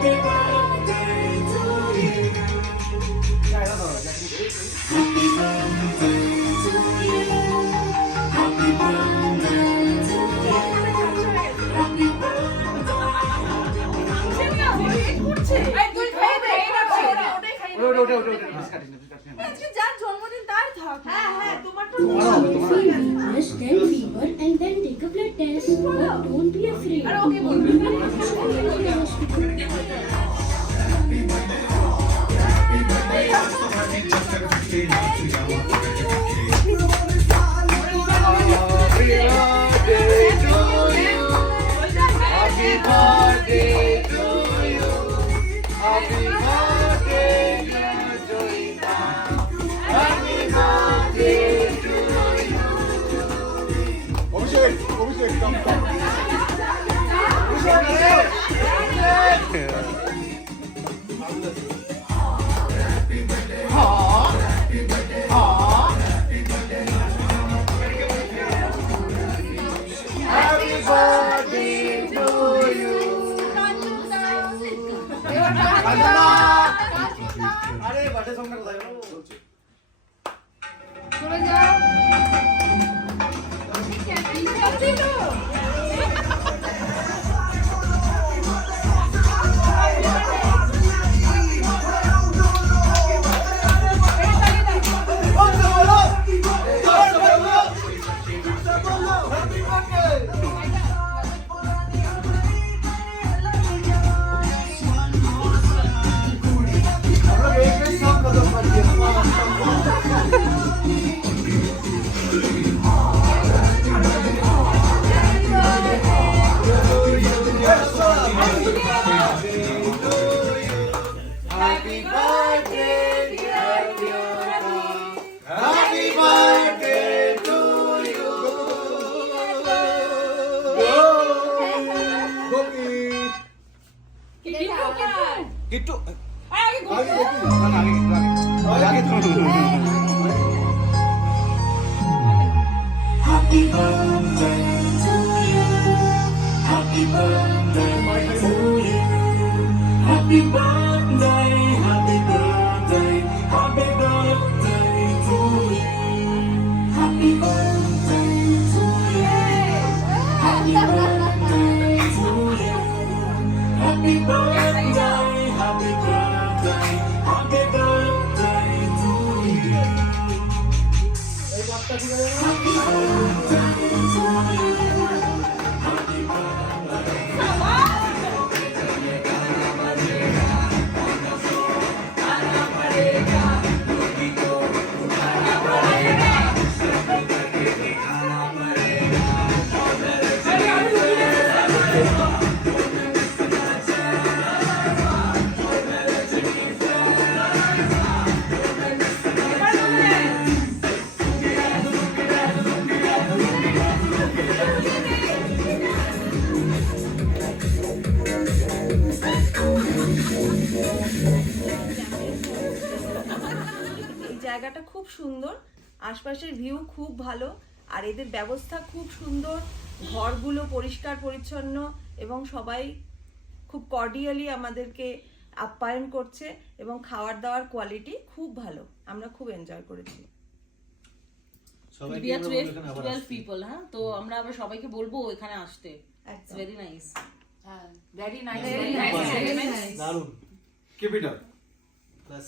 Happy birthday to you. Happy birthday to you. Happy birthday to you. Happy First, then fever, and then take a blood test. But don't be afraid. আরে বার্থডে সংটা কোথায় গেল? চলে যাও। একটু Happy birthday to you. Happy birthday to you. Happy birthday, happy birthday, happy birthday to you. Happy birthday to you. Happy birthday to you. Happy birthday, happy birthday, happy birthday to you. Happy birthday to you. Happy এই জায়গাটা খুব সুন্দর, আশপাশের ভিউ খুব ভালো, আর এদের ব্যবস্থা খুব সুন্দর, ঘরগুলো পরিষ্কার পরিচ্ছন্ন এবং সবাই খুব কর্ডিয়ালি আমাদেরকে আপ্যায়ন করছে এবং খাওয়ার দাওয়ার কোয়ালিটি খুব ভালো, আমরা খুব এনজয় করেছি। সবাইকে We are বলবো এখানে আবার 12 আসতে। people, হ্যাঁ, তো আমরা আবার সবাইকে বলবো এখানে আসতে। It's very nice. Very nice, Very nice. Very nice. দারুণ। Keep it up. Plus